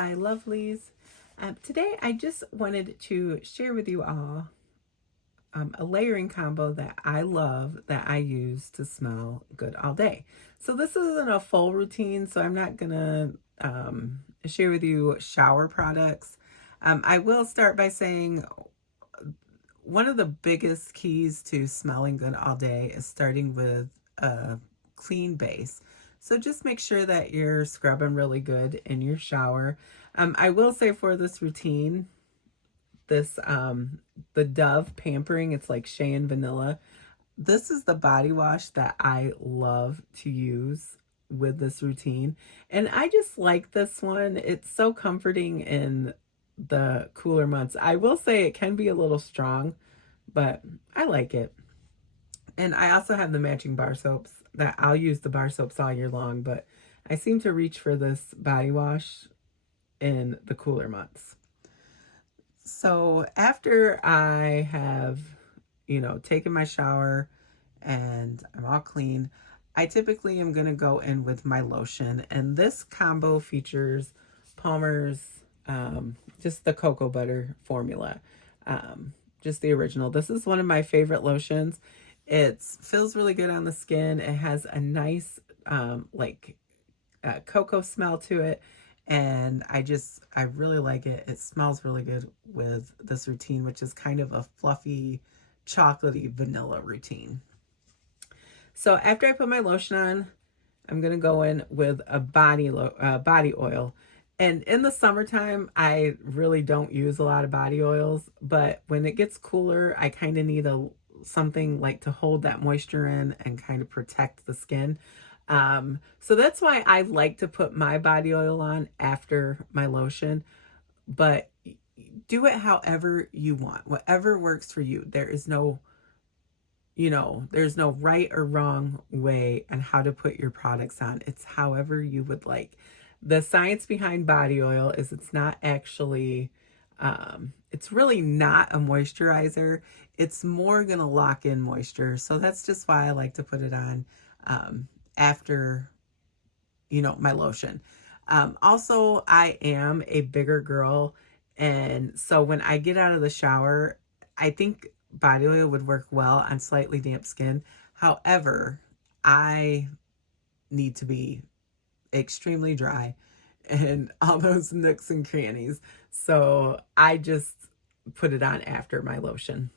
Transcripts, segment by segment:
Hi, lovelies. Today, I just wanted to share with you all a layering combo that I love that I use to smell good all day. So this isn't a full routine, so I'm not going to share with you shower products. I will start by saying one of the biggest keys to smelling good all day is starting with a clean base. So just make sure that you're scrubbing really good in your shower. I will say for this routine, the Dove Pampering, it's like shea and vanilla. This is the body wash that I love to use with this routine. And I just like this one. It's so comforting in the cooler months. I will say it can be a little strong, but I like it. And I also have the matching bar soaps that I'll use the bar soaps all year long, but I seem to reach for this body wash in the cooler months. So after I have, taken my shower and I'm all clean, I typically am going to go in with my lotion. And this combo features Palmer's, just the cocoa butter formula, just the original. This is one of my favorite lotions. It feels really good on the skin. It has a nice, cocoa smell to it. And I really like it. It smells really good with this routine, which is kind of a fluffy, chocolatey vanilla routine. So after I put my lotion on, I'm going to go in with a body oil. And in the summertime, I really don't use a lot of body oils. But when it gets cooler, I kind of need something like to hold that moisture in and kind of protect the skin. So that's why I like to put my body oil on after my lotion, but do it however you want, whatever works for you. There's no right or wrong way on how to put your products on. It's however you would like. The science behind body oil is it's not actually, it's really not a moisturizer. It's more going to lock in moisture. So that's just why I like to put it on, after, my lotion. Also, I am a bigger girl. And so when I get out of the shower, I think body oil would work well on slightly damp skin. However, I need to be extremely dry and all those nooks and crannies. So I just put it on after my lotion.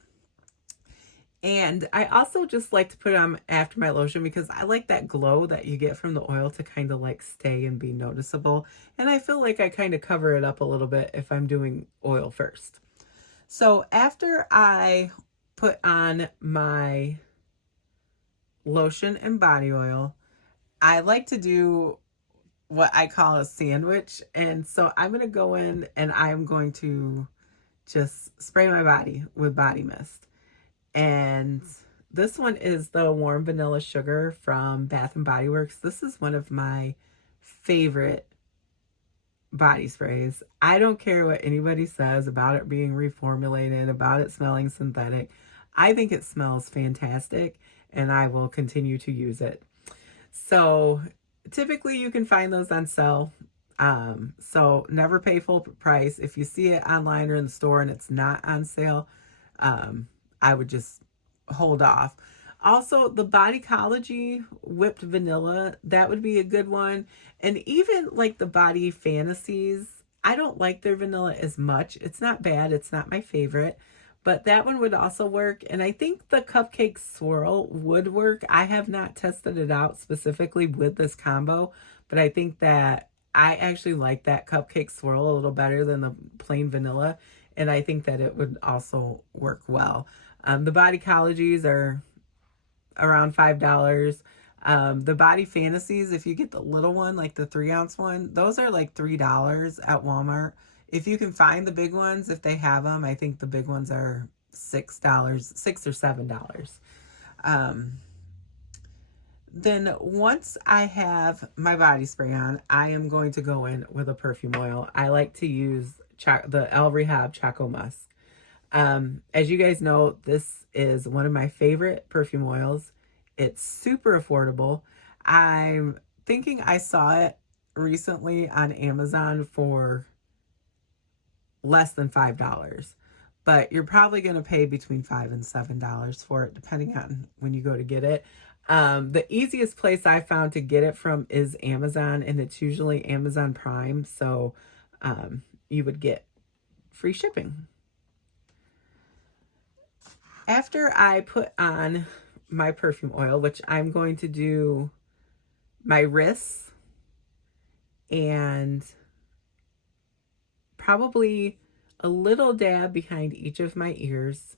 And I also just like to put it on after my lotion because I like that glow that you get from the oil to kind of like stay and be noticeable. And I feel like I kind of cover it up a little bit if I'm doing oil first. So after I put on my lotion and body oil, I like to do what I call a sandwich. And so I'm going to go in and I'm going to just spray my body with body mist. And this one is the warm vanilla sugar from Bath and Body Works. This is one of my favorite body sprays. I don't care what anybody says about it being reformulated, about it smelling synthetic. I think it smells fantastic and I will continue to use it. So typically you can find those on sale. So never pay full price. If you see it online or in the store and it's not on sale, I would just hold off. Also, the Bodycology whipped vanilla, that would be a good one. And even like the Body Fantasies, I don't like their vanilla as much. It's not bad. It's not my favorite. But that one would also work. And I think the Cupcake Swirl would work. I have not tested it out specifically with this combo. But I think that I actually like that Cupcake Swirl a little better than the plain vanilla. And I think that it would also work well. The Bodycologies are around $5. The Body Fantasies, if you get the little one, like the 3-ounce one, those are like $3 at Walmart. If you can find the big ones, if they have them, I think the big ones are $6, $6 or $7. Then once I have my body spray on, I am going to go in with a perfume oil. I like to use the El Rehab Choco Musk. As you guys know, this is one of my favorite perfume oils. It's super affordable. I'm thinking I saw it recently on Amazon for less than $5. But you're probably going to pay between $5 and $7 for it, depending on when you go to get it. The easiest place I found to get it from is Amazon, and it's usually Amazon Prime. So you would get free shipping. After I put on my perfume oil, which I'm going to do my wrists and probably a little dab behind each of my ears.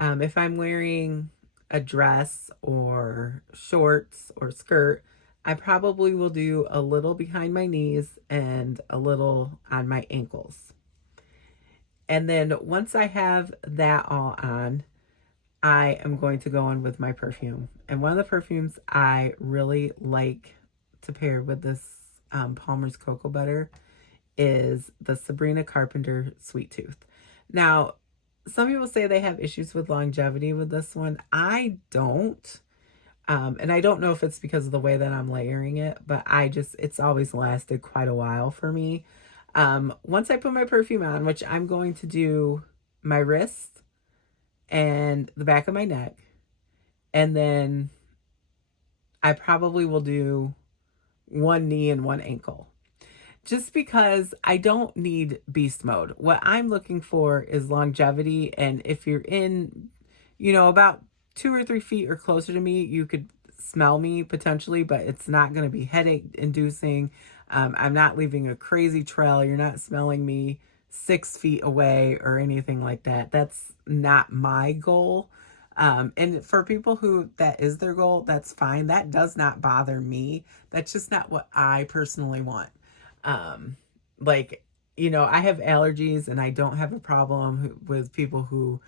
If I'm wearing a dress or shorts or skirt, I probably will do a little behind my knees and a little on my ankles. And then once I have that all on, I am going to go in with my perfume. And one of the perfumes I really like to pair with this Palmer's Cocoa Butter is the Sabrina Carpenter Sweet Tooth. Now, some people say they have issues with longevity with this one. I don't. And I don't know if it's because of the way that I'm layering it, but it's always lasted quite a while for me. Once I put my perfume on, which I'm going to do my wrist and the back of my neck, and then I probably will do one knee and one ankle. Just because I don't need beast mode. What I'm looking for is longevity. And if you're in, about 2 or 3 feet or closer to me, you could smell me potentially, but it's not going to be headache inducing. I'm not leaving a crazy trail. You're not smelling me 6 feet away or anything like that. That's not my goal. And for people who that is their goal, that's fine. That does not bother me. That's just not what I personally want. I have allergies and I don't have a problem with people who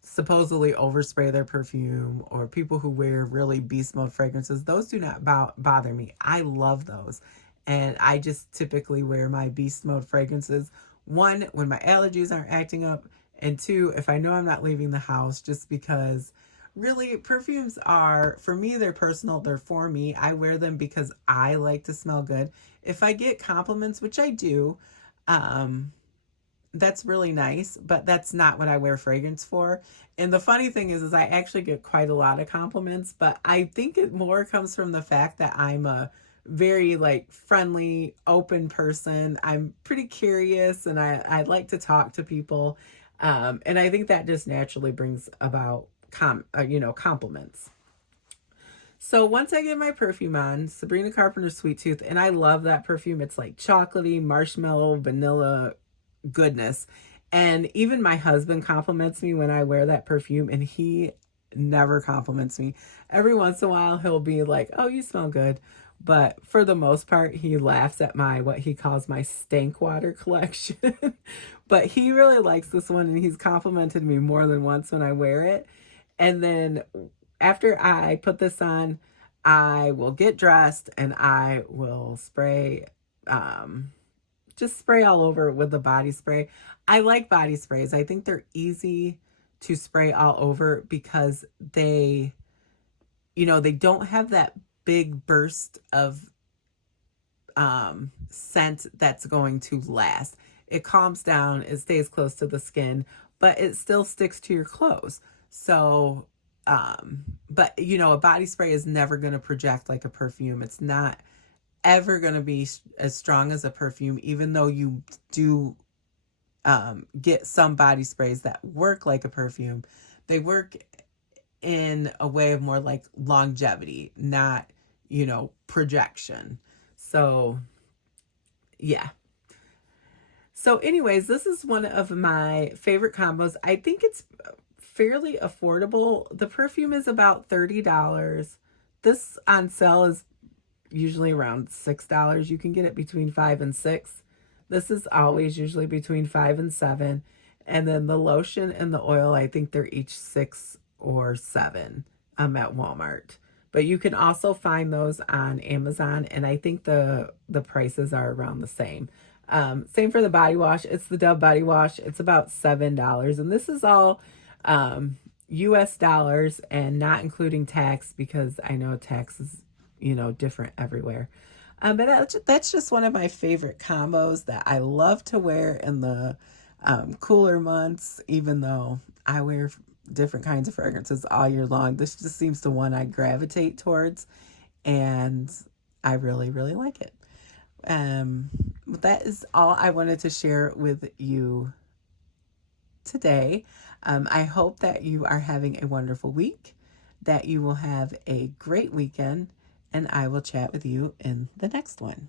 supposedly overspray their perfume or people who wear really beast mode fragrances. Those do not bother me. I love those. And I just typically wear my beast mode fragrances, one, when my allergies aren't acting up, and two, if I know I'm not leaving the house, just because really perfumes are, for me, they're personal. They're for me. I wear them because I like to smell good. If I get compliments, which I do, that's really nice, but that's not what I wear fragrance for. And the funny thing is I actually get quite a lot of compliments, but I think it more comes from the fact that I'm a very friendly, open person. I'm pretty curious and I like to talk to people. And I think that just naturally brings about compliments. So once I get my perfume on, Sabrina Carpenter Sweet Tooth, and I love that perfume. It's like chocolatey, marshmallow, vanilla goodness. And even my husband compliments me when I wear that perfume, and he never compliments me. Every once in a while, he'll be like, "Oh, you smell good." But for the most part, he laughs at what he calls my stank water collection. But he really likes this one, and he's complimented me more than once when I wear it. And then after I put this on, I will get dressed and I will spray, just spray all over with the body spray. I like body sprays. I think they're easy to spray all over because they don't have that big burst of scent that's going to last. It calms down, it stays close to the skin, but it still sticks to your clothes. So, but a body spray is never going to project like a perfume. It's not ever going to be as strong as a perfume, even though you do get some body sprays that work like a perfume. They work in a way of more like longevity, not, projection. So, yeah. So anyways, this is one of my favorite combos. I think it's fairly affordable. The perfume is about $30. This on sale is usually around $6. You can get it between $5 and $6. This is always usually between $5 and $7. And then the lotion and the oil, I think they're each $6 or $7 at Walmart. But you can also find those on Amazon, and I think the prices are around the same. Same for the body wash. It's the Dove body wash. It's about $7. And this is all US dollars and not including tax, because I know tax is, different everywhere. But that's just one of my favorite combos that I love to wear in the cooler months, even though I wear different kinds of fragrances all year long. This just seems the one I gravitate towards, and I really, really like it. Um, that is all I wanted to share with you today. I hope that you are having a wonderful week, that you will have a great weekend, and I will chat with you in the next one.